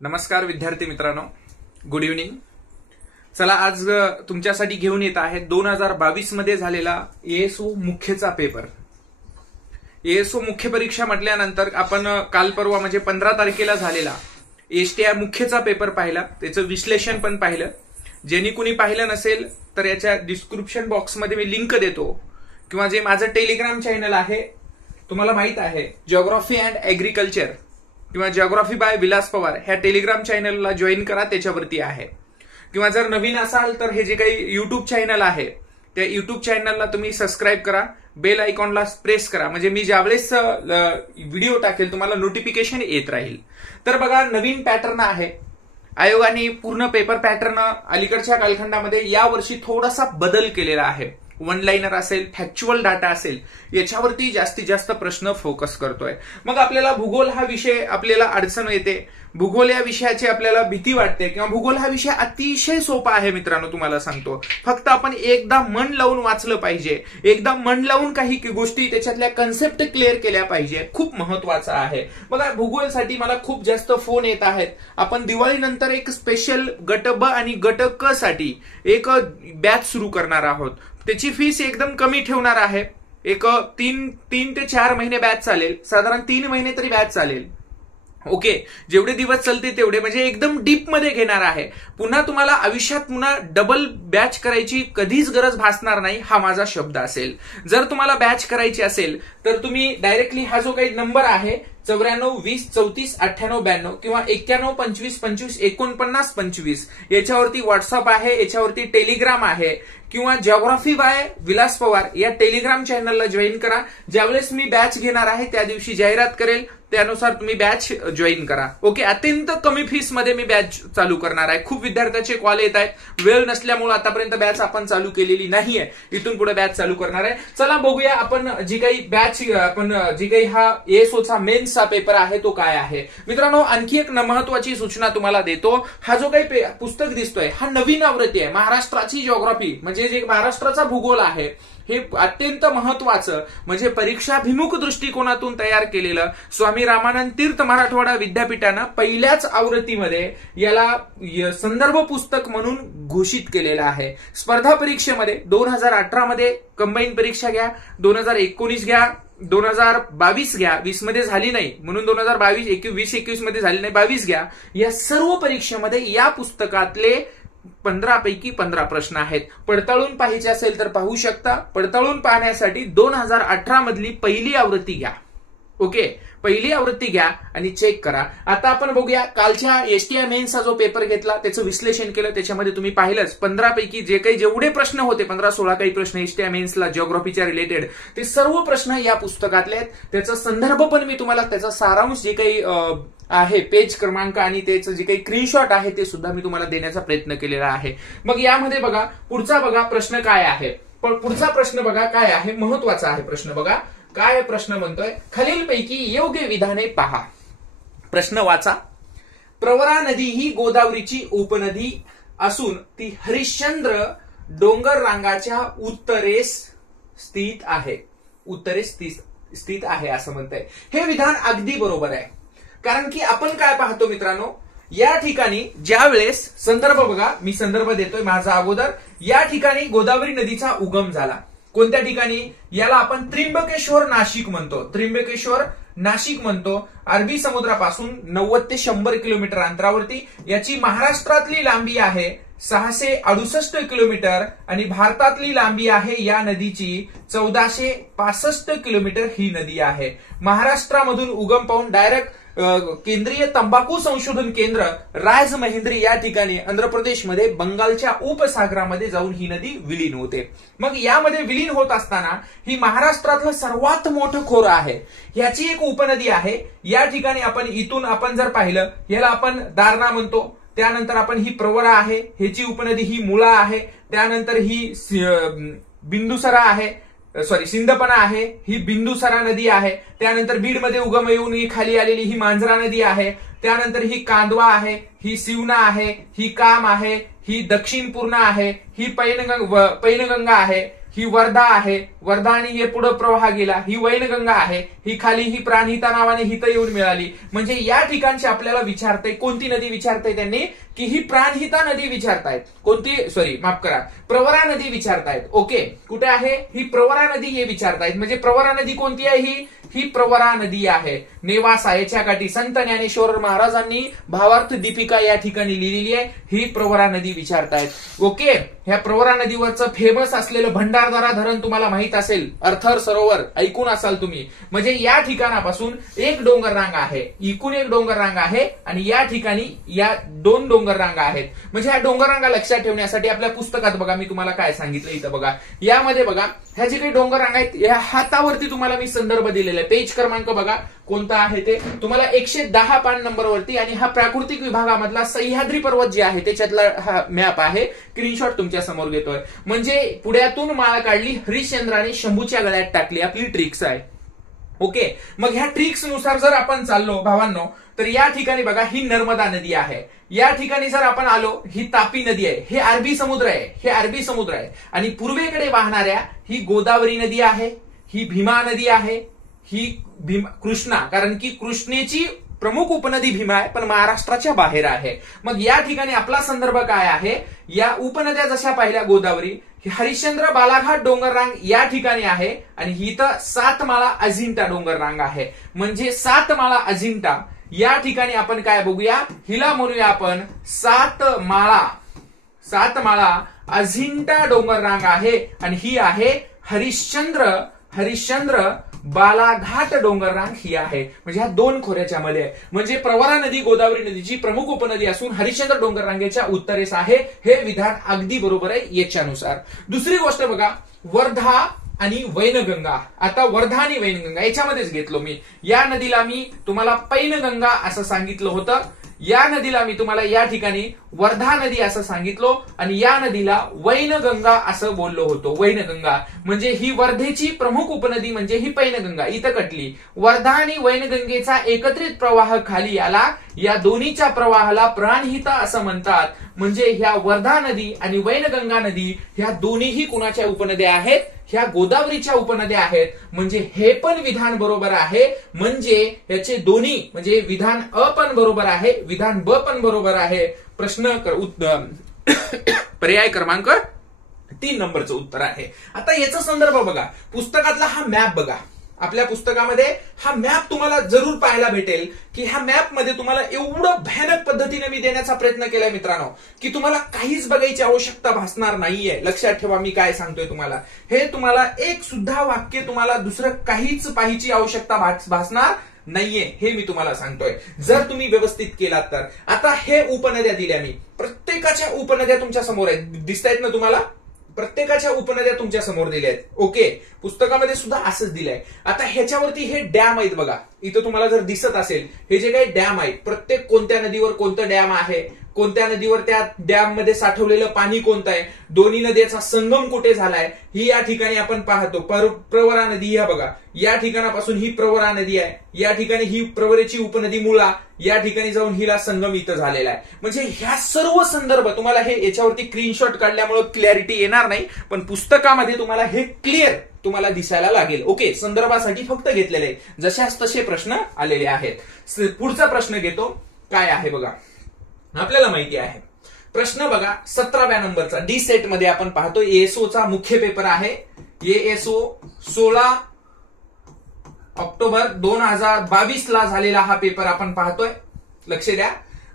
नमस्कार विद्यार्थी मित्रांनो, गुड इव्हनिंग। चला, आज तुमच्यासाठी घेऊन येत आहे 2022 मध्ये झालेला एएसओ मुख्यचा पेपर। एएसओ मुख्य परीक्षा म्हटल्यानंतर आपण काल परवा म्हणजे 15 तारखेला झालेला एसटीआय मुख्यचा पेपर पाहिला, त्याचं विश्लेषण पण पाहिलं। ज्यांनी कुणी पाहिलं नसेल तर याच्या डिस्क्रिप्शन बॉक्समध्ये मी लिंक देतो, किंवा जे माझं टेलिग्राम चॅनल आहे तुम्हाला माहित आहे, जिओग्राफी अँड ऍग्रिकल्चर किंवा जिओग्राफी बाय विलास पवार ह्या टेलिग्राम चॅनलला जॉईन करा, त्याच्यावरती आहे। किंवा जर नवीन असाल तर हे जे काही युट्यूब चॅनल आहे त्या युट्यूब चॅनलला तुम्ही सबस्क्राईब करा, बेल आयकॉनला प्रेस करा, म्हणजे मी ज्यावेळेस व्हिडिओ टाकेल तुम्हाला नोटिफिकेशन येत राहील। तर बघा, नवीन पॅटर्न आहे। आयोगाने पूर्ण पेपर पॅटर्न अलीकडच्या कालखंडामध्ये यावर्षी थोडासा बदल केलेला आहे। वन लाइनर असेल, फॅक्च्युअल डाटा असेल, याच्यावरती जास्तीत जास्त प्रश्न फोकस करतोय। मग आपल्याला भूगोल हा विषय आपल्याला अडचण येते, भूगोल या विषयाची आपल्याला भीती वाटते, किंवा भूगोल हा विषय अतिशय सोपा आहे मित्रांनो, तुम्हाला सांगतो। फक्त आपण एकदा मन लावून वाचलं पाहिजे, एकदा मन लावून काही गोष्टी त्याच्यातल्या कन्सेप्ट क्लिअर केल्या पाहिजे, खूप महत्वाचं आहे। बघा, भूगोलसाठी मला खूप जास्त फोन येत आहेत। आपण दिवाळीनंतर एक स्पेशल गट ब आणि गट क साठी एक बॅच सुरू करणार आहोत। त्याची फीस एकदम कमी ठेवणार आहे। एक तीन ते 4 महिने बॅच चालेल, साधारण 3 महिने तरी बॅच चालेल। ओके, जेवढे दिवस चालते तेवढे, म्हणजे एकदम डीप मध्ये घेणार आहे। पुन्हा तुम्हाला आयुष्यात पुन्हा डबल बॅच करायची कधीच गरज भासणार नाही, हा माझा शब्द असेल। जर तुम्हाला बॅच करायची असेल तर तुम्ही डायरेक्टली हा जो काही नंबर आहे 94 20 34 98 92 किंवा 91 25 25 49 25 याच्यावरती व्हॉट्सअप आहे, याच्यावरती टेलिग्राम आहे, किंवा जिओग्राफी बाय विलास पवार या टेलिग्राम चॅनलला जॉईन करा। ज्यावेळेस मी बॅच घेणार आहे त्या दिवशी जाहिरात करेल, त्यानुसार तुम्ही बॅच जॉईन करा। ओके, अत्यंत कमी फीस मध्ये मी बॅच चालू करणार आहे। खूप विद्यार्थ्यांचे कॉल येत आहेत, वेळ नसल्यामुळे आतापर्यंत बॅच आपण चालू केलेली नाहीये, इथून पुढे बॅच चालू करणार आहे। चला बघूया आपण जी काही बॅच जी काही हा एएसओचा मेन्सचा पेपर आहे तो काय आहे। मित्रांनो, आणखी एक महत्वाची सूचना तुम्हाला देतो। हा जो काही पुस्तक दिसतोय हा नवीन आवृत्ती आहे। महाराष्ट्राची जिओग्राफी म्हणजे जे महाराष्ट्राचा भूगोल आहे हे अत्यंत महत्वाचं, म्हणजे परीक्षाभिमुख दृष्टिकोनातून तयार केलेलं स्वामी रामानंद तीर्थ मराठवाडा विद्यापीठानं पहिल्याच आवृत्तीमध्ये याला संदर्भ पुस्तक म्हणून घोषित केलेलं आहे। स्पर्धा परीक्षेमध्ये 2018 मध्ये कंबाईन परीक्षा घ्या, 2019 घ्या, 2022 घ्या, 20 मध्ये झाली नाही म्हणून 2021 मध्ये झाली नाही, 22 घ्या, या सर्व परीक्षेमध्ये या पुस्तकातले 15 पैकी 15 प्रश्न आहेत। पडताळून पाहायचे असेल तर पाहू शकता। पडताळून पाहण्यासाठी 2018 मधली पहिली आवृत्ती घ्या। ओके, पहिली आवृत्ती घ्या आणि चेक करा। आता आपण बघूया, कालच्या एसटीआय मेन्सचा जो पेपर घेतला त्याचं विश्लेषण केलं, त्याच्यामध्ये तुम्ही पाहिलंच 15 पैकी जेवढे प्रश्न होते, 15-16 काही प्रश्न एसटीआय मेन्सला जिओग्राफीच्या रिलेटेड, ते सर्व प्रश्न या पुस्तकातले आहेत। त्याचा संदर्भ पण मी तुम्हाला, त्याचा सारांश जे काही आहे, पेज क्रमांक आणि त्याचं जे काही स्क्रीनशॉट आहे ते सुद्धा मी तुम्हाला देण्याचा प्रयत्न केलेला आहे। मग यामध्ये बघा, पुढचा बघा प्रश्न काय आहे, पण पुढचा प्रश्न बघा काय आहे, महत्वाचा आहे प्रश्न। बघा काय प्रश्न म्हणतोय, खालीलपैकी योग्य विधाने पहा। प्रश्न वाचा। प्रवरा नदी ही गोदावरीची उपनदी असून ती हरिश्चंद्र डोंगर रांगाच्या उत्तरेस स्थित आहे। उत्तरेस स्थित आहे असं म्हणताय। हे विधान अगदी बरोबर आहे, कारण की आपण काय पाहतो मित्रांनो, या ठिकाणी ज्या वेळेस संदर्भ बघा, मी संदर्भ देतोय माझा अगोदर, या ठिकाणी गोदावरी नदीचा उगम झाला। कोणत्या ठिकाणी? याला आपण त्र्यंबकेश्वर नाशिक म्हणतो, त्र्यंबकेश्वर नाशिक म्हणतो। अरबी समुद्रापासून 90 ते 100 किलोमीटर अंतरावरती याची महाराष्ट्रातली लांबी आहे 668 किलोमीटर आणि भारतातली लांबी आहे या नदीची 1465 किलोमीटर ही नदी आहे। महाराष्ट्रामधून उगम पाहून डायरेक्ट केंद्रीय तंबाखू संशोधन केंद्र राजमहेंद्री या ठिकाणी आंध्र प्रदेशमध्ये बंगालच्या उपसागरामध्ये जाऊन ही नदी विलीन होते। मग यामध्ये विलीन होत असताना ही महाराष्ट्रातलं सर्वात मोठं खोरं आहे, याची एक उपनदी आहे। या ठिकाणी इथून आपण जर पाहिलं, याला आपण दारणा म्हणतो, त्यानंतर आपण ही प्रवरा आहे, ह्याची उपनदी ही मुळा आहे, त्यानंतर ही बिंदुसरा आहे, सिंदपना आहे, ही बिंदुसरा नदी आहे, त्यानंतर बीड मध्ये उगम येऊन ही खाली आलेली ही मांजरा नदी आहे, त्यानंतर ही कांदवा आहे, ही शिवना आहे, ही काम आहे, ही दक्षिण पूर्णा आहे, ही पैनगंगा आहे, ही वर्धा आहे, वर्धा आणि हे पुढे प्रवाह गेला, ही वैनगंगा आहे, ही खाली ही प्राणहिता नावाने हित येऊन मिळाली. म्हणजे या ठिकाणची आपल्याला विचारते कोणती नदी विचारते त्यांनी, की ही प्राणहिता नदी विचारतायत. कोणती, सॉरी माफ करा, प्रवरा नदी विचारतायत. ओके, कुठे आहे ही प्रवरा नदी हे विचारतायत. म्हणजे प्रवरा नदी कोणती आहे, ही प्रवरा नदी आहे. नेवासा याच्या काठी संत ज्ञानेश्वर महाराजांनी भावार्थ दीपिका या ठिकाणी लिहिलेली आहे, ही प्रवरा नदी विचारतायत. ओके, ह्या प्रवरा नदीवरचं फेमस असलेलं भंडारदरा धरण तुम्हाला माहित असेल, अर्थर सरोवर ऐकून असाल तुम्ही. म्हणजे या ठिकाणापासून एक डोंगर रांग आहे, इकून एक डोंगर रांग आहे आणि या ठिकाणी या 2 डोंगर रांगा आहेत. म्हणजे ह्या डोंगर रांगा लक्षात ठेवण्यासाठी आपल्या पुस्तकात बघा मी तुम्हाला काय सांगितलं इथं बघा, यामध्ये बघा ह्या जे काही डोंगर रांगा आहेत या हातावरती तुम्हाला मी संदर्भ दिलेला आहे. पेज क्रमांक बघा कोणता आहे ते तुम्हाला 110 पान नंबरवरती, आणि हा प्राकृतिक विभागामधला सह्याद्री पर्वत जे आहे त्याच्यातला हा मॅप आहे. स्क्रीनशॉट तुमच्या समोर घेतोय. म्हणजे पुण्यातून माळ काढली, हरिश्चंद्राने शंभूच्या गळ्यात टाकली, आपली ट्रिक्स आहे. ओके, मग ह्या ट्रिक्स नुसार जर आपण चाललो भावांनो, तर या ठिकाणी बघा ही नर्मदा नदी आहे. या ठिकाणी जर आपण आलो, ही तापी नदी आहे, हे अरबी समुद्र आहे, हे अरबी समुद्र आहे. आणि पूर्वेकडे वाहणाऱ्या ही गोदावरी नदी आहे, ही भीमा नदी आहे, ही कृष्णा, कारण की कृष्णेची प्रमुख उपनदी भीमा आहे पण महाराष्ट्राच्या बाहेर आहे. मग या ठिकाणी आपला संदर्भ काय आहे, या उपनद्या जशा पाहिल्या गोदावरी, हरिश्चंद्र बालाघाट डोंगर रांग या ठिकाणी आहे आणि ही तर 7 माळा अजिंठा डोंगर रांग आहे. म्हणजे 7 माळा अजिंठा या ठिकाणी आपण काय बघूया, हिला म्हणूया आपण 7 माळा अजिंठा डोंगर रांग आहे. आणि ही आहे हरिश्चंद्र बालाघाट डोंगर रांग ही आहे. म्हणजे ह्या 2 खोऱ्याच्या मध्ये आहे. म्हणजे प्रवरा नदी गोदावरी नदीची प्रमुख उपनदी असून हरिश्चंद्र डोंगर रांगेच्या उत्तरेस आहे. हे विधान अगदी बरोबर आहे याच्यानुसार. दुसरी गोष्ट बघा, वर्धा आणि वैनगंगा. आता वर्धा आणि वैनगंगा याच्यामध्येच घेतलो मी. या नदीला मी तुम्हाला पैनगंगा असं सांगितलं होतं, या नदीला मी तुम्हाला या ठिकाणी वर्धा नदी असं सांगितलो आणि या नदीला वैनगंगा असं बोललो होतो. वैनगंगा म्हणजे ही वर्धेची प्रमुख उपनदी, म्हणजे ही पैनगंगा इथं कटली. वर्धा आणि वैनगंगेचा एकत्रित प्रवाह खाली आला, या दोन्हीच्या प्रवाहाला प्राणहिता असं म्हणतात. म्हणजे ह्या वर्धा नदी आणि वैनगंगा नदी ह्या दोन्हीही कुणाच्या उपनद्या आहेत, ह्या गोदावरीच्या उपनद्या आहेत. म्हणजे हे पण विधान बरोबर आहे. म्हणजे याचे दोन्ही म्हणजे विधान अ पण बरोबर आहे, विधान ब पण बरोबर आहे. प्रश्न पर्याय क्रमांक 3 नंबरचं उत्तर आहे. आता याचा संदर्भ बघा, पुस्तकातला हा मॅप बघा. आपल्या पुस्तकामध्ये हा मॅप तुम्हाला जरूर पाहायला भेटेल की ह्या मॅप मध्ये तुम्हाला एवढं भयानक पद्धतीने मी देण्याचा प्रयत्न केलाय मित्रांनो की तुम्हाला काहीच बघायची आवश्यकता भासणार नाहीये. लक्षात ठेवा मी काय सांगतोय तुम्हाला. हे तुम्हाला एक सुद्धा वाक्य तुम्हाला दुसरं काहीच पाहायची आवश्यकता भासणार नाहीये, हे मी तुम्हाला सांगतोय जर तुम्ही व्यवस्थित केलात तर. आता हे उपनद्या दिल्या मी, प्रत्येकाच्या उपनद्या तुमच्या समोर आहेत, दिसतायत ना तुम्हाला. प्रत्येकाच्या उपनद्या तुमच्या समोर दिल्या आहेत. ओके, पुस्तकामध्ये सुद्धा असंच दिलंय. आता ह्याच्यावरती हे डॅम आहेत बघा, इथं तुम्हाला जर दिसत असेल हे जे काही डॅम आहेत, प्रत्येक कोणत्या नदीवर कोणतं डॅम आहे, कोणत्या नदीवर त्या डॅम मध्ये साठवलेलं पाणी कोणतं आहे, दोन्ही नद्याचा संगम कुठे झालाय, ही या ठिकाणी आपण पाहतो. प्रवरा नदी ह्या बघा, या ठिकाणापासून ही प्रवरा नदी आहे, या ठिकाणी ही प्रवरेची उपनदी मुळा, या ठिकाणी जाऊन हिला संगम इथं झालेला आहे. म्हणजे ह्या सर्व संदर्भ तुम्हाला हे याच्यावरती स्क्रीनशॉट काढल्यामुळे क्लॅरिटी येणार नाही, पण पुस्तकामध्ये तुम्हाला हे क्लिअर तुम्हाला दिसायला लागेल. ओके, संदर्भासाठी फक्त घेतलेले आहे, जशास तसे प्रश्न आलेले आहेत. पुढचा प्रश्न घेतो, काय आहे बघा. आपल्याला माहिती आहे प्रश्न बघा 17व्या नंबरचा डी सेट मध्ये आपण पाहतो. एएसओचा मुख्य पेपर आहे. एएसओ 16 ऑक्टोबर 2022 ला झालेला हा पेपर आपण पाहतोय. लक्ष द्या.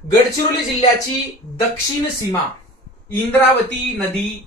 गडचिरोली जिल्ह्याची दक्षिण सीमा इंद्रावती नदी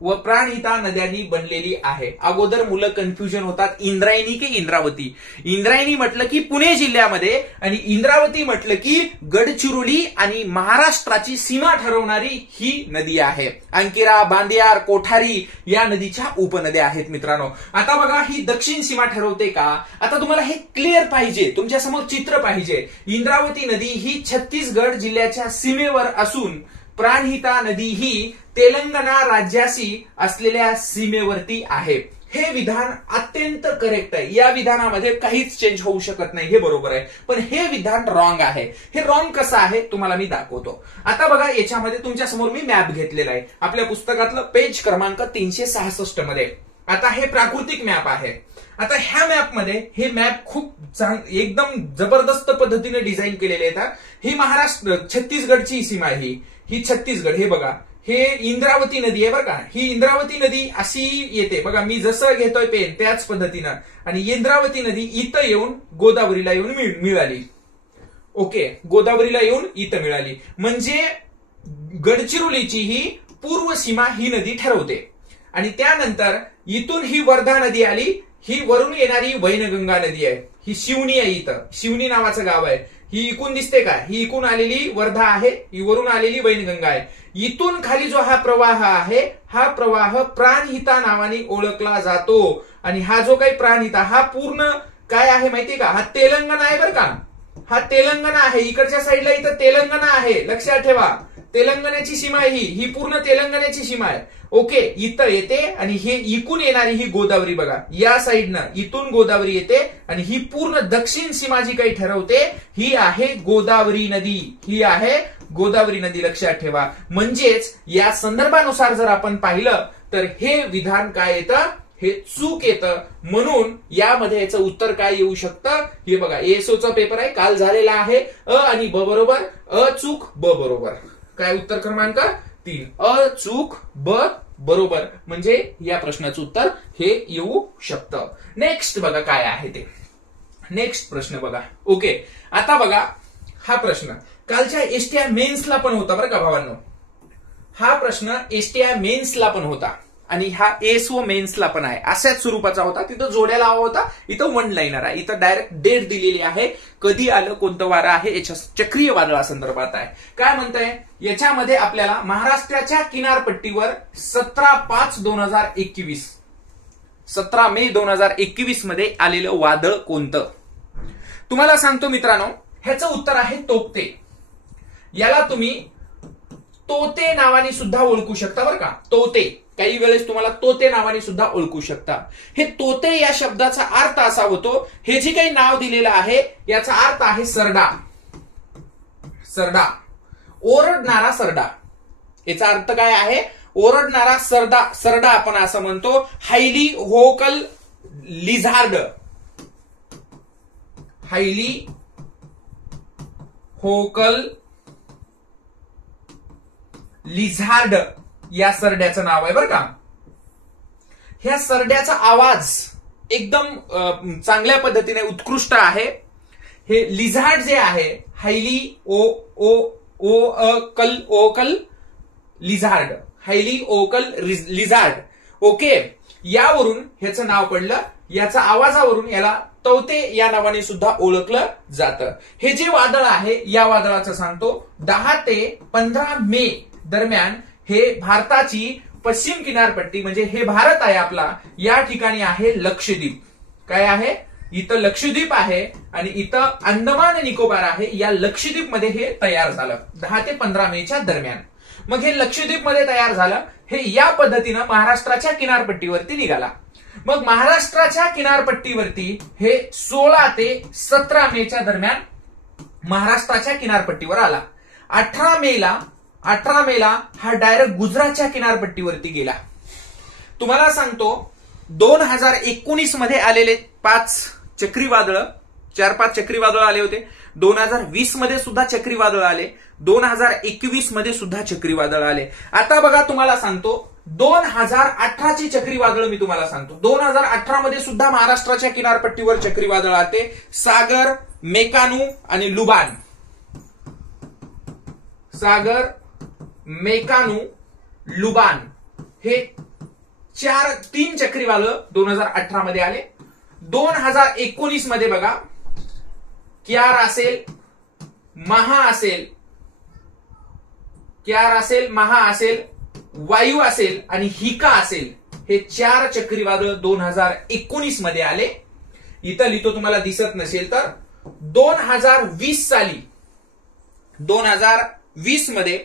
व प्राणहिता नद्यांनी बनलेली आहे. अगोदर मुलं कन्फ्युजन होतात, इंद्रायणी की इंद्रावती. इंद्रायणी म्हटलं की पुणे जिल्ह्यामध्ये आणि इंद्रावती म्हटलं की गडचिरोली आणि महाराष्ट्राची सीमा ठरवणारी ही नदी आहे. अंकिरा, बांदियार, कोठारी या नदीच्या उपनद्या आहेत मित्रांनो. आता बघा ही दक्षिण सीमा ठरवते का, आता तुम्हाला हे क्लिअर पाहिजे, तुमच्या समोर चित्र पाहिजे. इंद्रावती नदी ही छत्तीसगड जिल्ह्याच्या सीमेवर असून प्राणहिता नदी ही तेलंगणा राज्याशी असलेल्या सीमेवरती आहे. हे विधान अत्यंत करेक्ट आहे. या विधानामध्ये काहीच चेंज होऊ शकत नाही, हे बरोबर आहे. पण हे विधान रॉंग आहे. हे रॉंग कसं आहे तुम्हाला मी दाखवतो. आता बघा याच्यामध्ये तुमच्या समोर मी मॅप घेतलेला आहे, आपल्या पुस्तकातलं पेज क्रमांक 366 मध्ये. आता हे प्राकृतिक मॅप आहे. आता ह्या मॅपमध्ये हे मॅप खूप एकदम जबरदस्त पद्धतीने डिझाईन केलेले आहेत. ही महाराष्ट्र छत्तीसगडची सीमा आहे. ही छत्तीसगड, हे बघा, हे इंद्रावती नदी आहे बरं का. ही इंद्रावती नदी अशी येते बघा, मी जसं घेतोय पेन त्याच पद्धतीनं, आणि इंद्रावती नदी इथं येऊन गोदावरीला येऊन मिळाली. ओके, गोदावरीला येऊन इथं मिळाली. म्हणजे गडचिरोलीची ही पूर्व सीमा ही नदी ठरवते. आणि त्यानंतर इथून ही वर्धा नदी आली. ही वरून येणारी वैनगंगा नदी आहे. ही शिवनी आहे. इथं शिवनी नावाचं गाव आहे. ही इकून दिसते का, ही इकून आलेली वर्धा आहे, ही वरून आलेली वैनगंगा आहे. इथून खाली जो हा प्रवाह आहे, हा प्रवाह प्राणहिता नावाने ओळखला जातो. आणि हा जो काही प्राणहिता, हा पूर्ण काय आहे माहितीये का, हा तेलंगणा आहे बरं का. हा तेलंगणा आहे. इकडच्या साईडला इथं तेलंगणा आहे, लक्षात ठेवा. तेलंगणाची सीमा आहे ही पूर्ण तेलंगणाची सीमा आहे. ओके, इथं येते आणि हे इकून येणारी ही गोदावरी बघा, या साईडनं इथून गोदावरी येते आणि ही पूर्ण दक्षिण सीमा जी काही ठरवते ही आहे गोदावरी नदी. ही आहे गोदावरी नदी, लक्षात ठेवा. म्हणजेच या संदर्भानुसार जर आपण पाहिलं तर हे विधान काय येतं, हे चूक येतं. म्हणून यामध्ये याचं उत्तर काय येऊ शकतं, हे बघा, एएसओचा पेपर आहे, काल झालेला आहे. अ आणि ब बरोबर, अ चूक, ब बरोबर. काय उत्तर क्रमांक 3, अ चूक ब बरोबर. म्हणजे या प्रश्नाचं उत्तर हे येऊ शकतं. नेक्स्ट बघा काय आहे ते. नेक्स्ट प्रश्न बघा. ओके, आता बघा हा प्रश्न कालच्या एसटीआय मेन्सला पण होता बरं का भावांनो. हा प्रश्न एसटीआय मेन्सला पण होता आणि हा एएसओ मेन्सला पण आहे. अशाच स्वरूपाचा होता. तिथं जोड्या लावा होता, इथं वन लाईनर आहे, इथं डायरेक्ट डेट दिलेली आहे, कधी आलं, कोणतं वारं आहे, याच्या चक्रीय वादळासंदर्भात आहे. काय म्हणताय याच्यामध्ये आपल्याला महाराष्ट्राच्या किनारपट्टीवर 17/5/2021 17 मे 2021 मध्ये आलेलं वादळ कोणतं. तुम्हाला सांगतो मित्रांनो, ह्याचं उत्तर आहे तोक्ते. याला तुम्ही तोते नावाने सुद्धा ओळखू शकता बरं का. तोते, काही वेळेस तुम्हाला तोते नावाने सुद्धा ओळखू शकता. हे तोते या शब्दाचा अर्थ असा होतो, हे जे काही नाव दिलेलं आहे याचा अर्थ आहे सरडा. सरडा, ओरडणारा सरडा. याचा अर्थ काय आहे, ओरडणारा सरडा. सरडा आपण असं म्हणतो. Highly vocal lizard. Highly vocal lizard या सरड्याचं नाव आहे बरं का. ह्या सरड्याचा आवाज एकदम चांगल्या पद्धतीने उत्कृष्ट आहे. हे लिझार्ड जे आहे, highly occult lizard, highly occult lizard. Okay, यावरून ह्याचं नाव पडलं. याचा आवाजावरून याला तोते या नावाने सुद्धा ओळखलं जातं. हे जे वादळ आहे या वादळाचं सांगतो, 10 ते 15 मे दरम्यान हे भारताची पश्चिम किनारपट्टी, म्हणजे हे भारत आहे आपला, या ठिकाणी आहे लक्षद्वीप. काय आहे, इथं लक्षद्वीप आहे आणि इथं अंदमान निकोबार आहे. या लक्षद्वीप मध्ये हे तयार झालं 10 ते 15 मेच्या दरम्यान. मग हे लक्षद्वीप मध्ये तयार झालं. हे या पद्धतीनं महाराष्ट्राच्या किनारपट्टीवरती निघाला. मग महाराष्ट्राच्या किनारपट्टीवरती हे 16 ते 17 मेच्या दरम्यान महाराष्ट्राच्या किनारपट्टीवर आला. 18 मेला हा डायरेक्ट गुजरातच्या किनारपट्टीवरती गेला. तुम्हाला सांगतो 2019 मध्ये आलेले 5 चक्रीवादळ, 4-5 चक्रीवादळ आले होते. 2020 मध्ये सुद्धा चक्रीवादळ आले. 2021 मध्ये सुद्धा चक्रीवादळ आले. आता बघा तुम्हाला सांगतो 2018ची चक्रीवादळ मी तुम्हाला सांगतो. 2018 मध्ये सुद्धा महाराष्ट्राच्या किनारपट्टीवर चक्रीवादळ आले. सागर, मेकानू आणि लुबान. सागर, मेकानू, लुबान हे 3 चक्रीवादळ 2018 मध्ये आले. 2019 मध्ये बघा क्यार असेल, महा असेल, क्यार असेल, महा असेल, वायू असेल आणि हिका असेल. हे 4 चक्रीवादळ 2019 मध्ये आले. इथं लिहितो, तुम्हाला दिसत नसेल तर 2020 साली, 2020 मध्ये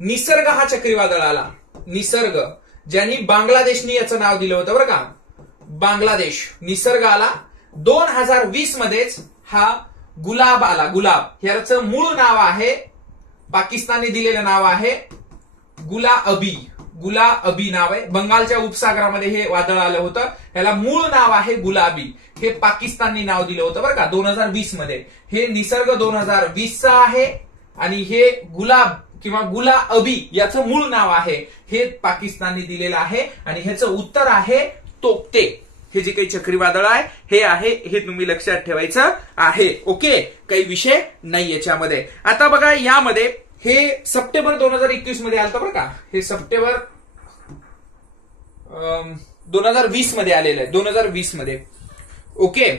निसर्ग हा चक्रीवादळ आला. निसर्ग, ज्यांनी बांगलादेशनी याचं नाव दिलं होतं बरं का, बांगलादेश. निसर्ग आला. 2020 मध्येच हा गुलाब आला. गुलाब ह्याचं मूळ नाव आहे, पाकिस्तानने दिलेलं नाव आहे गुलाबी. गुलाबी नाव आहे. बंगालच्या उपसागरामध्ये हे वादळ आलं होतं. ह्याला मूळ नाव आहे गुलाबी. हे पाकिस्ताननी नाव दिलं होतं बरं का 2020 मध्ये. हे निसर्ग 2020चा आहे आणि हे गुलाब किंवा गुलाबी याचं मूळ नाव आहे हे पाकिस्तानने दिलेलं आहे आणि ह्याचं उत्तर आहे तोक्ते. हे जे काही चक्रीवादळ आहे हे आहे, हे तुम्ही लक्षात ठेवायचं आहे. ओके, काही विषय नाही याच्यामध्ये. आता बघा यामध्ये हे सप्टेंबर 2021 मध्ये आलं बरं का. हे सप्टेंबर 2020 मध्ये आलेलं आहे. 2020 मध्ये. ओके,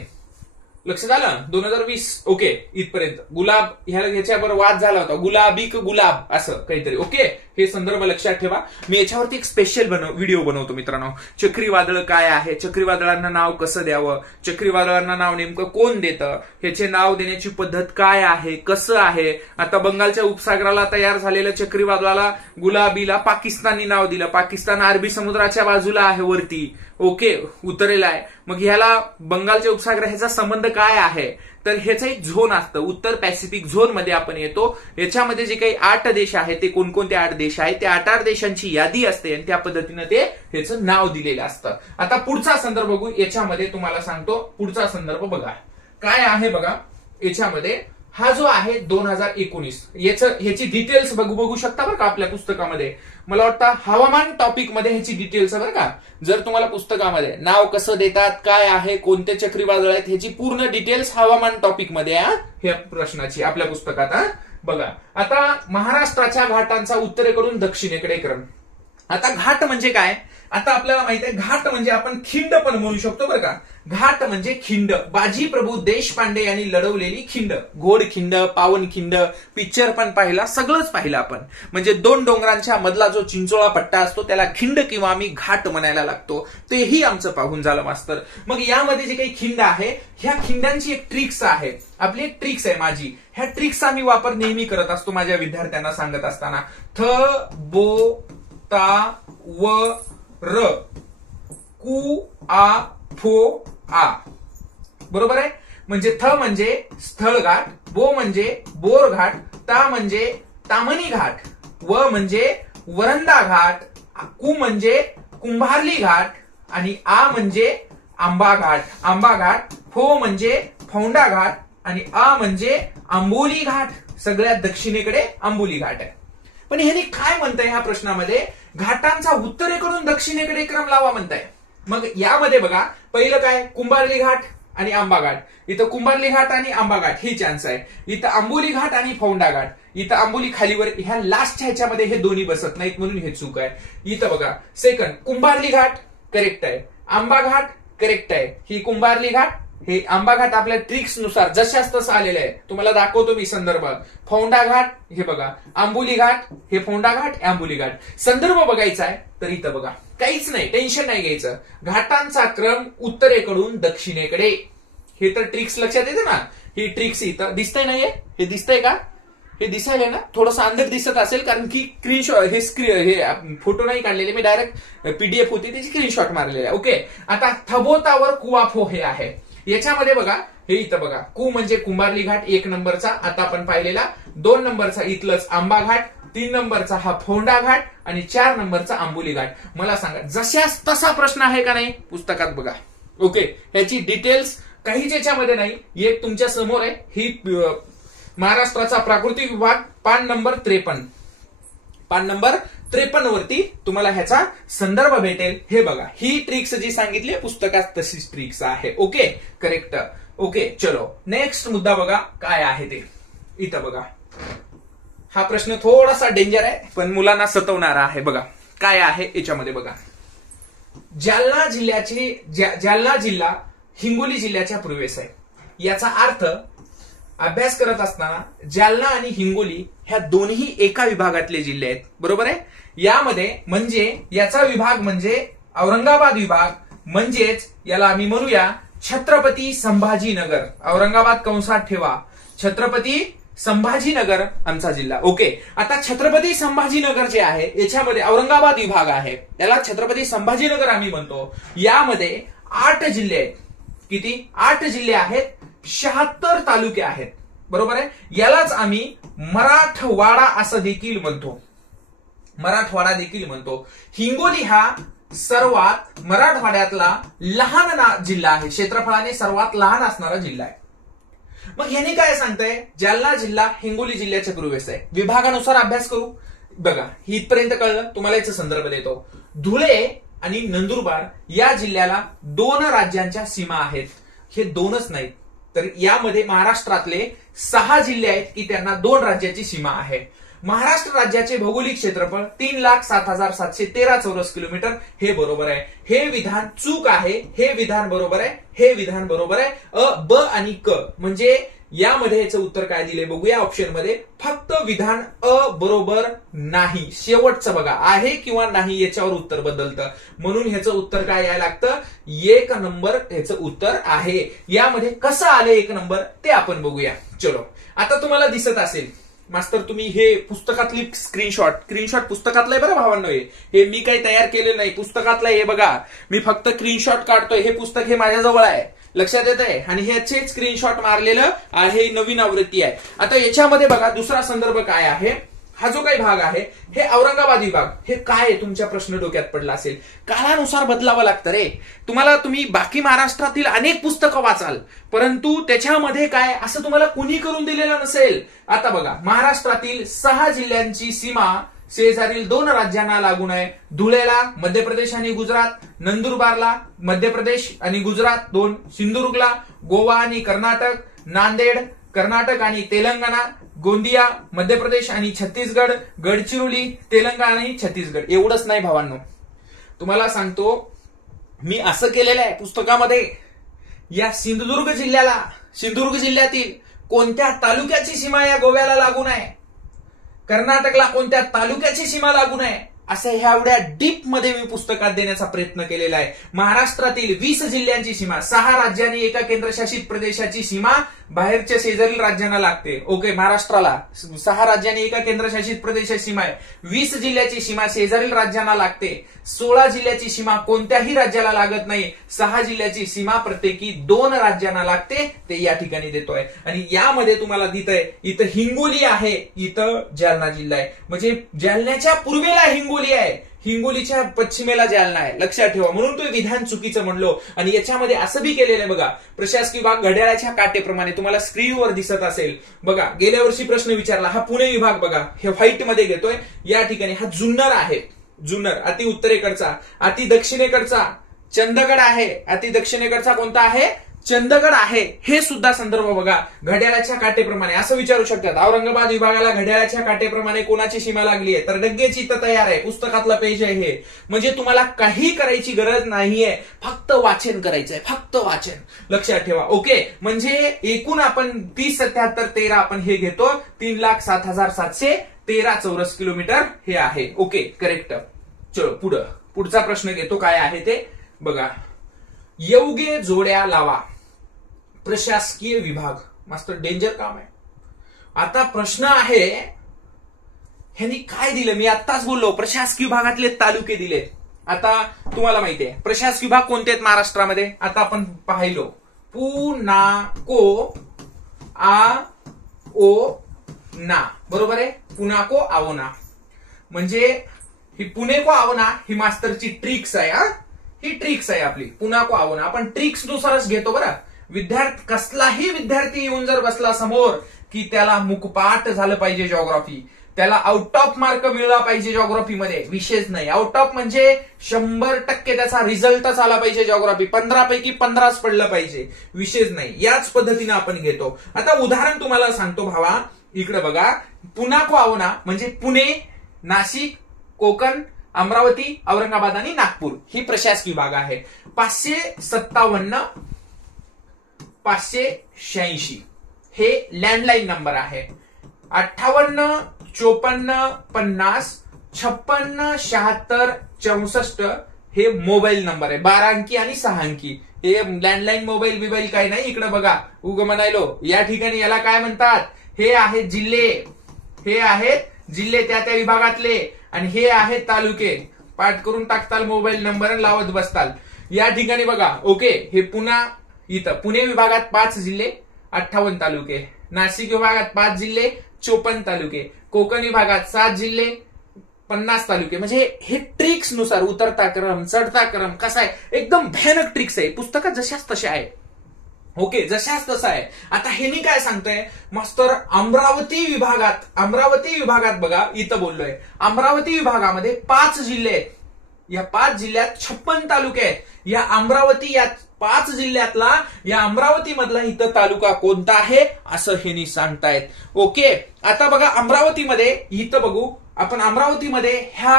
लक्षात आलं 2020. ओके, इथपर्यंत गुलाब ह्याच्यावर वाद झाला होता. गुलाबी क गुलाब असं काहीतरी. ओके, हे संदर्भ लक्षात ठेवा. मी याच्यावरती एक स्पेशल व्हिडिओ बनवतो मित्रांनो. चक्रीवादळ काय आहे, चक्रीवादळांना नाव कसं द्यावं, चक्रीवादळांना नाव नेमकं कोण देतं, ह्याचे नाव देण्याची पद्धत काय आहे, कसं आहे. आता बंगालच्या उपसागराला तयार झालेल्या चक्रीवादळाला गुलाबीला पाकिस्ताननी नाव दिलं. पाकिस्तान अरबी समुद्राच्या बाजूला आहे वरती. ओके, उतरेला आहे. मग ह्याला बंगालच्या उपसागर ह्याचा संबंध काय आहे, तर ह्याचा एक झोन असतं. उत्तर पॅसिफिक झोन मध्ये आपण येतो. याच्यामध्ये जे काही 8 देश आहेत ते कोणकोणते 8 देश आहेत, त्या 8 देशांची यादी असते आणि त्या पद्धतीनं ते ह्याचं नाव दिलेलं असतं. आता पुढचा संदर्भ बघू. याच्यामध्ये तुम्हाला सांगतो पुढचा संदर्भ बघा काय आहे. बघा याच्यामध्ये हा जो आहे 2019 ह्याची डिटेल्स बघू शकता बरं का आपल्या पुस्तकामध्ये. मला वाटतं हवामान टॉपिक मध्ये ह्याची डिटेल्स बरं का. जर तुम्हाला पुस्तकामध्ये नाव कसं देतात, काय आहे, कोणते चक्रीवादळ आहेत, ह्याची पूर्ण डिटेल्स हवामान टॉपिक मध्ये ह्या प्रश्नाची आपल्या पुस्तकात बघा. आता महाराष्ट्राच्या घाटांचा उत्तरेकडून दक्षिणेकडे क्रम. आता घाट म्हणजे काय, आता आपल्याला माहित आहे घाट म्हणजे आपण खिंड पण म्हणू शकतो बरं का. घाट म्हणजे खिंड. बाजी प्रभू देशपांडे यांनी लढवलेली खिंड. घोड खिंड, पावन खिंड, पिक्चर पण पाहिला, सगळंच पाहिलं आपण. म्हणजे 2 डोंगरांच्या मधला जो चिंचोळा पट्टा असतो त्याला खिंड किंवा आम्ही घाट म्हणायला लागतो. तेही आमचं पाहून झालं मास्तर. मग यामध्ये जे काही खिंड आहे ह्या खिंडांची एक ट्रिक्स आहे. आपली एक ट्रिक्स आहे माझी. ह्या ट्रिक्सचा मी वापर नेहमी करत असतो माझ्या विद्यार्थ्यांना सांगत असताना. थ बो ता व र कु आ फो आ. बरोबर आहे. म्हणजे थ म्हणजे स्थळ घाट, बो म्हणजे बोर घाट, ता म्हणजे तामणी घाट, व म्हणजे वरंदा घाट, कु म्हणजे कुंभारली घाट आणि आ म्हणजे आंबा घाट. आंबा घाट, फो म्हणजे फौंडा घाट आणि आ म्हणजे आंबोली घाट. सगळ्यात दक्षिणेकडे आंबोली घाट आहे. पण ह्याने काय म्हणताय ह्या प्रश्नामध्ये, घाटांचा उत्तरेकडून दक्षिणेकडे क्रम लावा म्हणताय. मग यामध्ये बघा पहिलं काय, कुंभारली घाट आणि आंबा घाट. इथं कुंभारली घाट आणि आंबा घाट ही चान्स आहे. इथं आंबोली घाट आणि फौंडा घाट. इथं आंबोली खालीवर, ह्या लास्टच्या ह्याच्यामध्ये हे दोन्ही बसत नाहीत म्हणून हे चूक आहे. इथं बघा सेकंड कुंभारली घाट करेक्ट आहे, आंबा घाट करेक्ट आहे. ही कुंभारली घाट, हे आंबा घाट आपल्या ट्रिक्स नुसार जशाच तसं आलेलं आहे. तुम्हाला दाखवतो मी संदर्भ. फौंडा घाट हे बघा, आंबोली घाट हे फौंडा घाट, आंबोली घाट. संदर्भ बघायचा आहे तर इथं बघा, काहीच नाही, टेन्शन नाही घ्यायचं. घाटांचा क्रम उत्तरेकडून दक्षिणेकडे. हे तर ट्रिक्स लक्षात येते ना. ही ट्रिक्स इथं दिसतंय नाहीये, हे दिसतंय का, हे दिसायला ना थोडंसं अंधक दिसत असेल कारण की स्क्रीनशॉट हे फोटो नाही काढलेले मी, डायरेक्ट पीडीएफ होती त्याची स्क्रीनशॉट मारलेला आहे. ओके, आता थबोतावर कुवाफो हे आहे. याच्यामध्ये बघा हे इथं बघा, कु म्हणजे कुंभारली घाट 1 नंबरचा आता आपण पाहिलेला, 2 नंबरचा इथलंच आंबा घाट, 3 नंबरचा हा फौंडा घाट आणि 4 नंबरचा आंबोली घाट. मला सांगा जशाच तसा प्रश्न आहे का नाही पुस्तकात बघा. ओके, ह्याची डिटेल्स काहीच याच्यामध्ये नाही. एक तुमच्या समोर आहे, ही महाराष्ट्राचा प्राकृतिक विभाग पान नंबर 53. पान नंबर 53 वरती तुम्हाला ह्याचा संदर्भ भेटेल. हे बघा, ही ट्रिक्स जी सांगितली पुस्तकात तशीच ट्रिक्स आहे. Okay, correct. ओके, चलो नेक्स्ट मुद्दा बघा काय आहे ते. इथं बघा, हा प्रश्न थोडासा डेंजर आहे पण मुलांना सतवणारा आहे. बघा काय आहे याच्यामध्ये बघा. जालना जिल्हा हिंगोली जिल्ह्याच्या पूर्वेस आहे. याचा अर्थ अभ्यास करत असताना जालना आणि हिंगोली ह्या दोन्ही एका विभागातले जिल्हे आहेत. बरोबर आहे. यामध्ये म्हणजे याचा विभाग म्हणजे औरंगाबाद विभाग, म्हणजेच याला आम्ही म्हणूया छत्रपती संभाजीनगर. औरंगाबाद कंसात ठेवा, छत्रपती संभाजीनगर आमचा जिल्हा. ओके, आता छत्रपती संभाजीनगर जे आहे याच्यामध्ये औरंगाबाद विभाग आहे, याला छत्रपती संभाजीनगर आम्ही म्हणतो. यामध्ये 8 जिल्हे आहेत. किती? 8 जिल्हे आहेत, 76 तालुके आहेत. बरोबर आहे. यालाच आम्ही मराठवाडा असं देखील म्हणतो. मराठवाडा देखील म्हणतो. हिंगोली हा सर्वात मराठवाड्यातला लहान जिल्हा आहे, क्षेत्रफळाने सर्वात लहान असणारा जिल्हा आहे. मग ह्याने काय सांगताय, जालना जिल्हा हिंगोली जिल्ह्याच्या पूर्वेस आहे. विभागानुसार अभ्यास करू. बघा इथपर्यंत कळलं, तुम्हाला याचा संदर्भ देतो. धुळे आणि नंदुरबार या जिल्ह्याला 2 राज्यांच्या सीमा आहेत. हे 2च नाहीत, तर यामध्ये महाराष्ट्रातले 6 जिल्हे आहेत की त्यांना 2 राज्याची सीमा आहे. महाराष्ट्र राज्याचे भौगोलिक क्षेत्रफळ 3,07,713 चौरस किलोमीटर हे बरोबर आहे. हे विधान चूक आहे, हे विधान बरोबर आहे, हे विधान बरोबर आहे. अ, ब आणि क म्हणजे यामध्ये याचं उत्तर काय दिले बघूया ऑप्शन मध्ये. फक्त विधान अ बरोबर नाही, शेवटचं बघा आहे किंवा नाही याच्यावर उत्तर बदलतं, म्हणून ह्याचं उत्तर काय यायला लागतं, 1 नंबर ह्याचं उत्तर आहे. यामध्ये कसं आले 1 नंबर ते आपण बघूया. चलो आता तुम्हाला दिसत असेल मास्तर तुम्ही हे पुस्तकातली स्क्रीनशॉट पुस्तकातलं आहे बरं भावांनो, हे मी काही तयार केलेलं नाही, पुस्तकातलं आहे. हे बघा मी फक्त स्क्रीनशॉट काढतोय, हे पुस्तक हे माझ्याजवळ आहे, लक्षात येत आहे, आणि ह्याचे स्क्रीनशॉट मारलेलं आहे, नवीन आवृत्ती आहे. आता याच्यामध्ये बघा दुसरा संदर्भ काय आहे, हा जो काही भाग आहे हे औरंगाबाद विभाग, हे काय तुमच्या प्रश्न डोक्यात पडला असेल. काळानुसार बदलावं लागतं रे. तुम्ही बाकी महाराष्ट्रातील अनेक पुस्तकं वाचाल, परंतु त्याच्यामध्ये काय असं तुम्हाला कुणी करून दिलेलं नसेल. आता बघा महाराष्ट्रातील 6 जिल्ह्यांची सीमा शेजारील 2 राज्यांना लागून आहे. धुळेला मध्य प्रदेश आणि गुजरात, नंदुरबारला मध्य प्रदेश आणि गुजरात 2, सिंधुदुर्गला गोवा आणि कर्नाटक, नांदेड कर्नाटक आणि तेलंगणा, गोंदिया मध्य प्रदेश आणि छत्तीसगड, गडचिरोली तेलंगणा आणि छत्तीसगड. एवढंच नाही भावांनो, तुम्हाला सांगतो मी असं केलेलं आहे पुस्तकामध्ये, या सिंधुदुर्ग जिल्ह्यातील कोणत्या तालुक्याची सीमा या गोव्याला लागून आहे, कर्नाटकला कोणत्या तालुक्याची सीमा लागून आहे, असं ह्या एवढ्या डीप मध्ये मी पुस्तकात देण्याचा प्रयत्न केलेला आहे. महाराष्ट्रातील 20 जिल्ह्यांची सीमा, 6 राज्यांनी एका केंद्रशासित प्रदेशाची सीमा बाहेरच्या शेजारील राज्यांना लागते. ओके, महाराष्ट्राला 6 राज्यांनी एका केंद्रशासित प्रदेशाची सीमा आहे. 20 जिल्ह्याची सीमा शेजारील राज्यांना लागते. 16 जिल्ह्याची सीमा कोणत्याही राज्याला लागत नाही. 6 जिल्ह्याची सीमा प्रत्येकी 2 राज्यांना लागते, ते या ठिकाणी देतोय. आणि यामध्ये तुम्हाला दिसतंय इथं हिंगोली आहे, इथं जालना जिल्हा आहे, म्हणजे जालन्याच्या पूर्वेला हिंगोली आहे, हिंगोलीच्या पश्चिमेला जालना आहे, लक्षात ठेवा. म्हणून तो विधान चुकीचं म्हणलो. आणि याच्यामध्ये असं बी केलेलं आहे बघा, प्रशासकीय विभाग घड्याळाच्या काटेप्रमाणे तुम्हाला स्क्रीनवर दिसत असेल बघा. गेल्या वर्षी प्रश्न विचारला, हा पुणे विभाग बघा, हे व्हाईट मध्ये घेतोय. या ठिकाणी हा जुन्नर आहे, जुन्नर अति उत्तरेकडचा, अति दक्षिणेकडचा चंदगड आहे, अति दक्षिणेकडचा कोणता आहे, चंदगड आहे. हे सुद्धा संदर्भ बघा घड्याळाच्या काटेप्रमाणे. असं विचारू शकतात, औरंगाबाद विभागाला घड्याळाच्या काटेप्रमाणे कोणाची सीमा लागली आहे, तर डग्गेची तर तयार आहे, पुस्तकातला पेज आहे हे. म्हणजे तुम्हाला काही करायची गरज नाहीये, फक्त वाचन करायचंय, फक्त वाचन, लक्षात ठेवा. ओके, म्हणजे एकूण आपण 30, 77, 13 आपण हे घेतो, 3,07,713 चौरस किलोमीटर हे आहे. Okay, correct. चलो पुढचा प्रश्न घेतो, काय आहे ते बघा. योग्य जोड्या लावा, प्रशासकीय विभाग. मास्तर डेंजर काम आहे. आता प्रश्न आहे, ह्यांनी काय दिलं, मी आत्ताच बोललो प्रशासकीय विभागातले तालुके दिलेत. आता तुम्हाला माहिती आहे प्रशासकीय विभाग कोणते आहेत महाराष्ट्रामध्ये, आता आपण पाहिलो पुनाको आवोना, बरोबर आहे, पुनाको आवोना. म्हणजे ही पुणेको आवोना ही मास्तरची ट्रिक्स आहे. ही ट्रिक्स आहे आपली, पुनाको आवोना. आपण ट्रिक्स नुसारच घेतो बरं. कसलाही विद्यार्थी येऊन जर बसला समोर की त्याला मुकपाठ झालं पाहिजे जॉग्राफी, त्याला आउट ऑफ मार्क मिळला पाहिजे जॉग्राफीमध्ये, विशेष नाही. आउट ऑफ म्हणजे 100% त्याचा रिझल्टच आला पाहिजे जॉग्राफी, 15 पैकी 15च पडलं पाहिजे, विशेष नाही. याच पद्धतीने आपण घेतो. आता उदाहरण तुम्हाला सांगतो भावा, इकडे बघा. पुनाको आवोना म्हणजे पुणे, नाशिक, कोकण, अमरावती, औरंगाबाद आणि नागपूर ही प्रशासकीय विभाग आहे. 557, 586 हे लँडलाईन नंबर आहे. 58, 54, 50, 56, 76, 64 हे मोबाईल नंबर आहे, 12 अंकी आणि 6 अंकी. हे लँडलाईन मोबाईल काही नाही. इकडे बघा, उग म्हणायलो या ठिकाणी याला काय म्हणतात, हे आहेत जिल्हे, हे आहेत जिल्हे त्या विभागातले, आणि हे आहेत तालुके. पाठ करून टाकताल मोबाईल नंबर लावत बसताल. या ठिकाणी बघा. ओके, हे इथं पुणे विभागात 5 जिल्हे, 58 तालुके. नाशिक विभागात 5 जिल्हे, 54 तालुके. कोकण विभागात 7 जिल्हे, 50 तालुके. म्हणजे हे ट्रिक्स नुसार उतरता क्रम चढता क्रम कसा आहे, एकदम भयानक ट्रिक्स आहे. पुस्तकात जशाच तशा आहे. ओके, जशाच तसा आहे. आता हे मी काय सांगतोय मास्तर, अमरावती विभागात बघा, इथं बोललोय अमरावती विभागामध्ये 5 जिल्हे आहेत. या 5 जिल्ह्यात 56 तालुके आहेत. या 5 जिल्ह्यातला या अमरावती मधला इथं तालुका कोणता आहे असं हे सांगतायत. ओके, आता बघा अमरावतीमध्ये इथं बघू आपण. अमरावतीमध्ये ह्या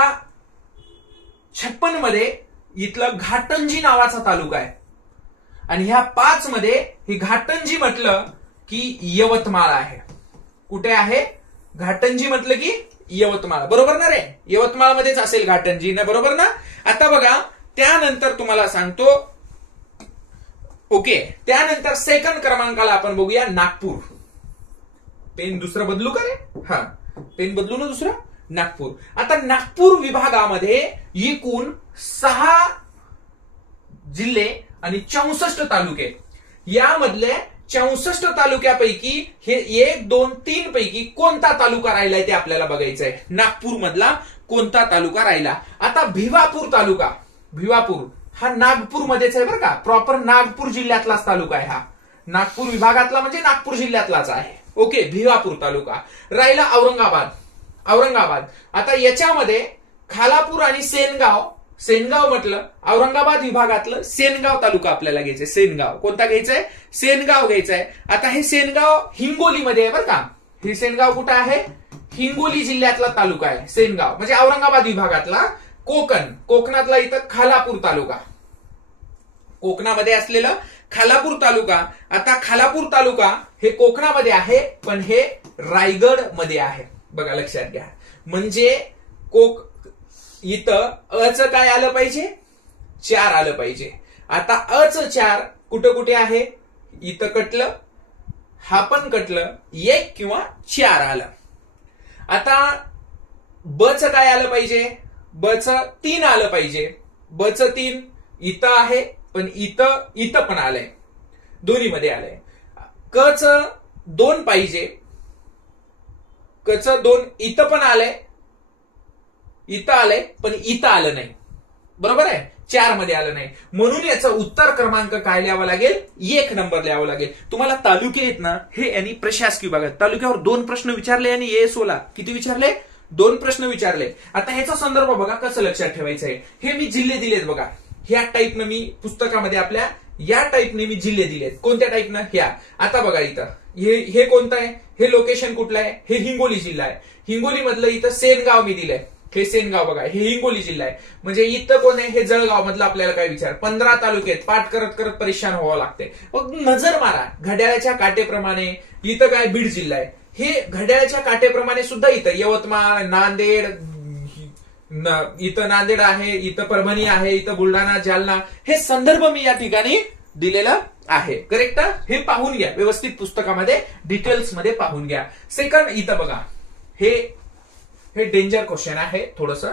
56 मध्ये इथलं घाटंजी नावाचा तालुका आहे. आणि ह्या 5 मध्ये ही घाटंजी म्हटलं की यवतमाळ आहे. कुठे आहे? घाटंजी म्हटलं की यवतमाळ. बरोबर ना रे? यवतमाळ मध्येच असेल घाटंजी ना, बरोबर ना? आता बघा त्यानंतर तुम्हाला सांगतो. ओके, त्यानंतर सेकंड क्रमांकाला आपण बघूया नागपूर. पेन दुसरं बदलू का रे? हा, पेन बदलू ना दुसरं. नागपूर. आता नागपूर विभागामध्ये एकूण 6 जिल्हे आणि 64 तालुके. यामधले 64 तालुक्यापैकी हे 1, 2, 3 पैकी कोणता तालुका राहिलाय ते आपल्याला बघायचंय. नागपूर मधला कोणता तालुका राहिला. आता भिवापूर हा नागपूर मध्येच आहे बरं का. प्रॉपर नागपूर जिल्ह्यातलाच तालुका आहे हा. नागपूर विभागातला म्हणजे नागपूर जिल्ह्यातलाच आहे. ओके, भिवापूर तालुका राहिला. औरंगाबाद. आता याच्यामध्ये खालापूर आणि सेनगाव म्हटलं औरंगाबाद विभागातलं सेनगाव तालुका आपल्याला घ्यायचंय. सेनगाव कोणता घ्यायचंय? सेनगाव घ्यायचंय. आता हे सेनगाव हिंगोलीमध्ये आहे बरं का. हे सेनगाव कुठं आहे? हिंगोली जिल्ह्यातला तालुका आहे सेनगाव. म्हणजे औरंगाबाद विभागातला. कोकणातला इथं खालापूर तालुका. कोकणामध्ये असलेलं खालापूर तालुका. आता खालापूर तालुका हे कोकणामध्ये आहे पण हे रायगड मध्ये आहे. बघा लक्षात घ्या. म्हणजे इथं अच काय आलं पाहिजे? 4 आलं पाहिजे. आता अच 4 कुठे आहे? इथं कटलं, हा पण कटलं, 1 किंवा 4 आलं. आता बच काय आलं पाहिजे? बच 3 आलं पाहिजे. बच 3 इथं आहे पण इथं पण आलंय, दोन्ही मध्ये आलंय. कच 2 पाहिजे. कच 2 इथं पण आलंय, इथं आलंय पण इथं आलं नाही. बरोबर आहे? 4 मध्ये आलं नाही. म्हणून याचं उत्तर क्रमांक काय लिहावं लागेल? 1 नंबर लिहावं लागेल. तुम्हाला तालुके आहेत ना, हे यांनी प्रशासकीय विभागात तालुक्यावर 2 प्रश्न विचारले आणि एएसओला किती विचारले? 2 प्रश्न विचारले. आता ह्याचा संदर्भ बघा कसं लक्षात ठेवायचं आहे. हे मी जिल्हे दिलेत बघा. ह्या टाईपनं मी पुस्तकामध्ये आपल्या या टाईपने मी जिल्हे दिलेत. कोणत्या टाईपनं? ह्या. आता बघा इथं हे कोणतं आहे? हे लोकेशन कुठलं आहे? हे हिंगोली जिल्हा आहे. हिंगोली मधलं इथं सेनगाव मी दिलंय. हे सेनगाव बघा, हे हिंगोली जिल्हा आहे. म्हणजे इथं कोण आहे? हे जळगाव मधलं. आपल्याला काय विचार? 15 तालुके आहेत. पाठ करत परेशान व्हावं लागते. मग नजर मारा घड्याळाच्या काटेप्रमाणे. इथं काय? बीड जिल्हा आहे. हे घड्याळाच्या काटेप्रमाणे सुद्धा इथं यवतमाळ, नांदेड, इथं नांदेड आहे, इथं परभणी आहे, इथं बुलढाणा, जालना, हे संदर्भ मी या ठिकाणी दिलेलं आहे. करेक्ट? हे पाहून घ्या व्यवस्थित, पुस्तकामध्ये डिटेल्स मध्ये पाहून घ्या. सेकंड इथं बघा, हे डेंजर क्वेश्चन आहे थोडस,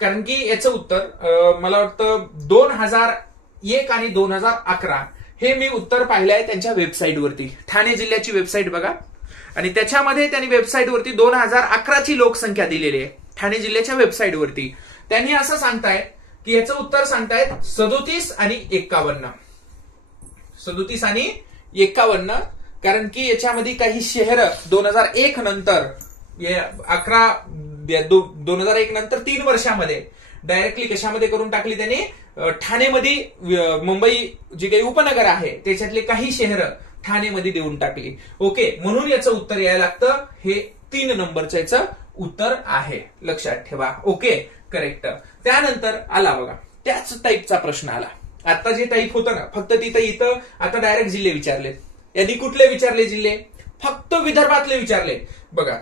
कारण की याचं उत्तर मला वाटतं 2001 आणि 2011 हे मी उत्तर पाहिलं आहे त्यांच्या वेबसाईटवरती. ठाणे जिल्ह्याची वेबसाईट बघा आणि त्याच्यामध्ये त्यांनी वेबसाईटवरती 2011ची लोकसंख्या दिलेली आहे. ठाणे जिल्ह्याच्या वेबसाईटवरती त्यांनी असं सांगतायत की याचं उत्तर सांगतायत 37 आणि 51. 37 आणि 51, कारण की याच्यामध्ये काही शहर 2001 नंतर 2001 नंतर 3 वर्षामध्ये डायरेक्टली कशामध्ये करून टाकली त्यांनी? ठाणेमध्ये मुंबई जी काही उपनगर आहे त्याच्यातले काही शहर ठाणेमध्ये देऊन टाकली. ओके, म्हणून याचं उत्तर यायला लागतं. हे 3 नंबरचं याचं उत्तर आहे. लक्षात ठेवा. Okay, correct. त्यानंतर आला बघा त्याच टाईपचा प्रश्न आला. आता जे टाईप होतं ना, फक्त इथं आता डायरेक्ट जिल्हे विचारले. यांनी कुठले विचारले जिल्हे? फक्त विदर्भातले विचारले. बघा,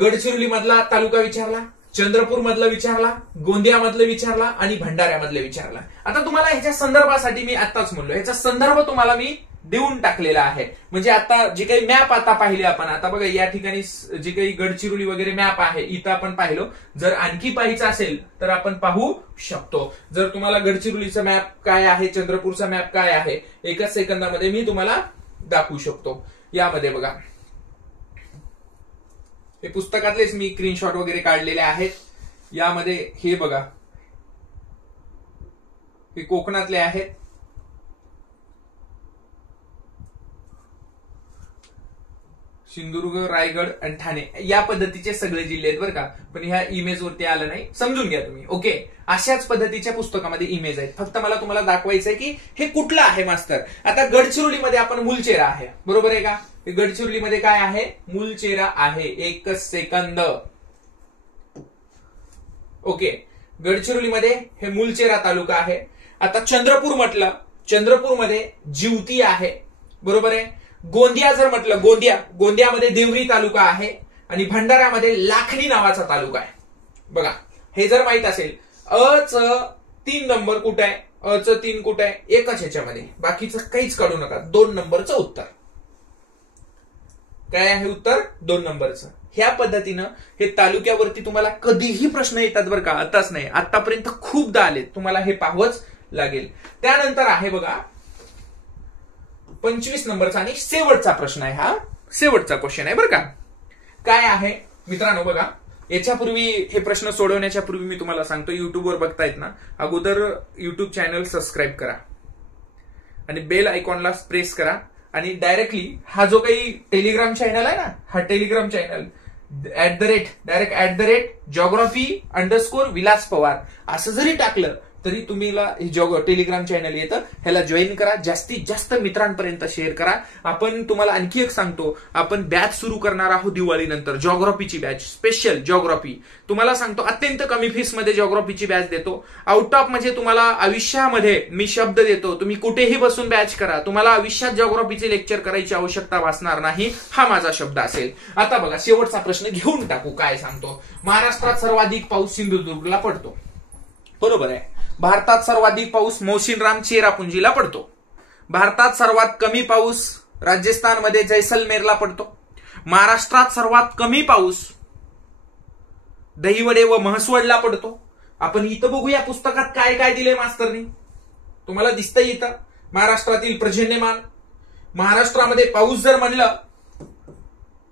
गडचिरोली मधला तालुका विचारला, चंद्रपूर मधला विचारला, गोंदिया मधलं विचारला आणि भंडाऱ्यामधलं विचारला. आता तुम्हाला ह्याच्या संदर्भासाठी मी आताच म्हणलो, ह्याचा संदर्भ तुम्हाला मी देऊन टाकलेला आहे. म्हणजे आता जे काही मॅप आता पाहिले आपण, आता बघा या ठिकाणी जे काही गडचिरोली वगैरे मॅप आहे इथं आपण पाहिलो. जर आणखी पाहायचं असेल तर आपण पाहू शकतो. जर तुम्हाला गडचिरोलीचा मॅप काय आहे, चंद्रपूरचा मॅप काय आहे, एकाच सेकंदामध्ये मी तुम्हाला दाखवू शकतो. यामध्ये बघा हे पुस्तकातलेच मी स्क्रीनशॉट वगैरे काढलेले आहेत. यामध्ये हे बघा, हे कोकणातले आहेत. सिंधुदुर्ग, रायगड आणि ठाणे या पद्धतीचे सगळे जिल्हे आहेत बरं का. पण ह्या इमेज वरती आलं नाही, समजून घ्या तुम्ही. ओके, अशाच पद्धतीच्या पुस्तकामध्ये इमेज आहेत. फक्त मला तुम्हाला दाखवायचंय की हे कुठलं आहे मास्तर. आता गडचिरोलीमध्ये आपण मुलचेरा आहे, बरोबर आहे का. गडचिरोलीमध्ये काय आहे, मुलचेरा आहे. एकच सेकंद. ओके, गडचिरोलीमध्ये हे मुलचेरा तालुका आहे. आता चंद्रपूर म्हटलं, चंद्रपूरमध्ये जिवती आहे, बरोबर आहे. गोंदिया जर म्हटलं, गोंदियामध्ये देवरी तालुका आहे. आणि भंडाऱ्यामध्ये लाखणी नावाचा तालुका आहे. बघा, हे जर माहित असेल. अच 3 नंबर कुठे आहे, अच 3 कुठे आहे, एकच ह्याच्यामध्ये, बाकीचं काहीच काढू नका. 2 नंबरचं उत्तर काय आहे, उत्तर 2 नंबरचं. ह्या पद्धतीनं हे तालुक्यावरती तुम्हाला कधीही प्रश्न येतात बरं का. आताच नाही, आतापर्यंत खूपदा आले. तुम्हाला हे पाहावंच लागेल. त्यानंतर आहे बघा 25 नंबरचा आणि शेवटचा प्रश्न आहे. हा शेवटचा क्वेश्चन आहे बरं का. काय आहे मित्रांनो, बघा, याच्यापूर्वी हे प्रश्न सोडवण्याच्या पूर्वी मी तुम्हाला सांगतो, युट्यूबवर बघतायत ना, अगोदर युट्यूब चॅनल सबस्क्राईब करा आणि बेल आयकॉनला प्रेस करा. आणि डायरेक्टली हा जो काही टेलिग्राम चॅनल आहे ना, हा टेलिग्राम चॅनल @geography_विलास पवार असं जरी टाकलं तरी तुम्हाला टेलिग्राम चॅनल येतं. ह्याला जॉईन करा, जास्तीत जास्त मित्रांपर्यंत शेअर करा. आपण तुम्हाला आणखी एक सांगतो, आपण बॅच सुरू करणार आहोत दिवाळीनंतर, जिओग्राफीची बॅच, स्पेशल जिओग्राफी. तुम्हाला सांगतो अत्यंत कमी फीस मध्ये जिओग्राफीची बॅच देतो. आउट ऑफ म्हणजे तुम्हाला आयुष्यामध्ये मी शब्द देतो, तुम्ही कुठेही बसून बॅच करा, तुम्हाला आयुष्यात जिओग्राफीचे लेक्चर करायची आवश्यकता भासणार नाही, हा माझा शब्द असेल. आता बघा, शेवटचा प्रश्न घेऊन टाकू. काय सांगतो, महाराष्ट्रात सर्वाधिक पाऊस सिंधुदुर्गला पडतो, बरोबर आहे. भारतात सर्वाधिक पाऊस मौसिनराम चेरापुंजीला पडतो. भारतात सर्वात कमी पाऊस राजस्थानमध्ये जैसलमेरला पडतो. महाराष्ट्रात सर्वात कमी पाऊस दहिवडे व म्हसवडला पडतो. आपण इथं बघूया पुस्तकात काय काय दिले मास्तरनी, तुम्हाला दिसतंय इथं महाराष्ट्रातील पर्जन्यमान. महाराष्ट्रामध्ये पाऊस जर म्हणलं,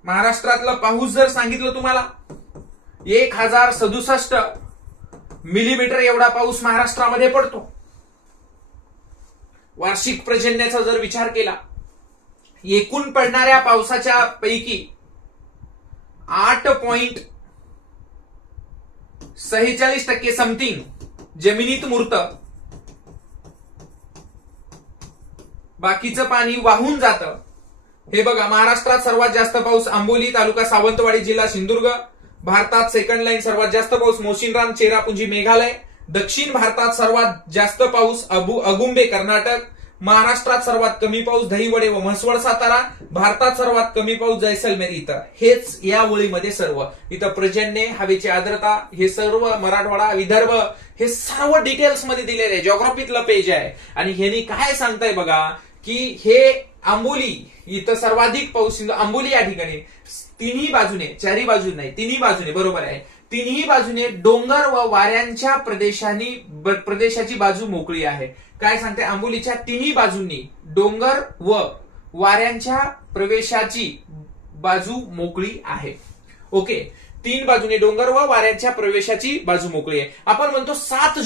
महाराष्ट्रातला पाऊस जर सांगितलं तुम्हाला, 1067 मिलीमीटर एवढा पाऊस महाराष्ट्रामध्ये पडतो. वार्षिक पर्जन्याचा जर विचार केला, एकूण पडणाऱ्या पावसाच्या पैकी 8.46% समथिंग जमिनीत मुरतं, बाकीचं पाणी वाहून जातं. हे बघा, महाराष्ट्रात सर्वात जास्त पाऊस आंबोली तालुका सावंतवाडी जिल्हा सिंधुदुर्ग. भारतात सेकंड लाईन सर्वात जास्त पाऊस मौसिनराम चेरापुंजी मेघालय. दक्षिण भारतात सर्वात जास्त पाऊस अगुंबे कर्नाटक. महाराष्ट्रात सर्वात कमी पाऊस दहिवडे व म्हसवड सातारा. भारतात सर्वात कमी पाऊस जैसलमेर इथं. हेच या ओळीमध्ये सर्व इथं पर्जन्य, हवेची आर्द्रता, हे सर्व मराठवाडा, विदर्भ, हे सर्व डिटेल्स मध्ये दिलेले आहे. जिओग्राफीतलं पेज आहे. आणि ह्यांनी काय सांगताय बघा, की हे आंबोली इथं सर्वाधिक पाऊस, आंबोली या ठिकाणी तिन्ही बाजूने, चारी बाजू नाही, तिन्ही बाजूने, बरोबर आहे, तिन्ही बाजूने डोंगर व वाऱ्यांच्या प्रदेशाची बाजू मोकळी आहे. काय सांगते, आंबोलीच्या तिन्ही बाजूंनी डोंगर व वाऱ्यांच्या प्रवेशाची बाजू मोकळी आहे. ओके, 3 बाजूने डोंगर व वाऱ्यांच्या प्रवेशाची बाजू मोकळी आहे. आपण म्हणतो 7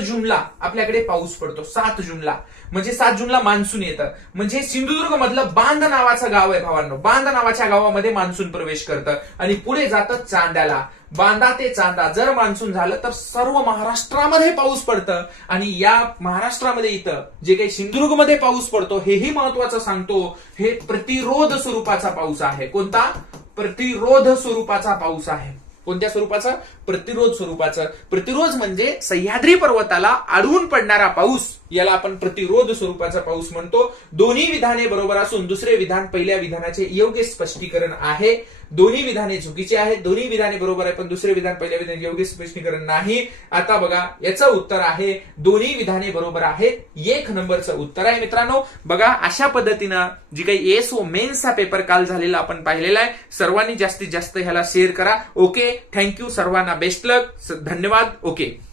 जूनला आपल्याकडे पाऊस पडतो. 7 जूनला म्हणजे 7 जूनला मान्सून येतं. म्हणजे सिंधुदुर्ग मधलं बांध नावाचं गाव आहे भावांनो, बांध नावाच्या गावामध्ये मान्सून प्रवेश करतं आणि पुढे जातं चांद्याला. बांदा ते चांदा जर मान्सून झालं तर सर्व महाराष्ट्रामध्ये पाऊस पडतं. आणि या महाराष्ट्रामध्ये इथं जे काही सिंधुदुर्गमध्ये पाऊस पडतो, हेही महत्वाचं सांगतो, हे प्रतिरोध स्वरूपाचा पाऊस आहे. कोणता? प्रतिरोध स्वरूपाचा पाऊस आहे. कोणत्या स्वरूपाचा? प्रतिरोध स्वरूपाचा. प्रतिरोध म्हणजे सह्याद्री पर्वताला अडवून पडणारा पाऊस, याला आपण प्रतिरोध स्वरूपाचा पाऊस म्हणतो. दोन्ही विधाने बरोबर असून दुसरे विधान पहिल्या विधानाचे योग्य स्पष्टीकरण आहे. दोन्ही विधाने चुकीची आहेत. दोन्ही विधाने बरोबर आहे, पण दुसरे विधान पहिल्या विधानाचे योग्य स्पष्टीकरण नाही. आता बघा, याचं उत्तर आहे दोन्ही विधाने बरोबर आहेत. 1 नंबरचं उत्तर आहे मित्रांनो. बघा, अशा पद्धतीनं जी काही एसओ मेन्सचा पेपर काल झालेला आपण पाहिलेला आहे. सर्वांनी जास्तीत जास्त ह्याला शेअर करा. ओके, थँक्यू सर्वांना, बेस्ट लक, धन्यवाद. ओके.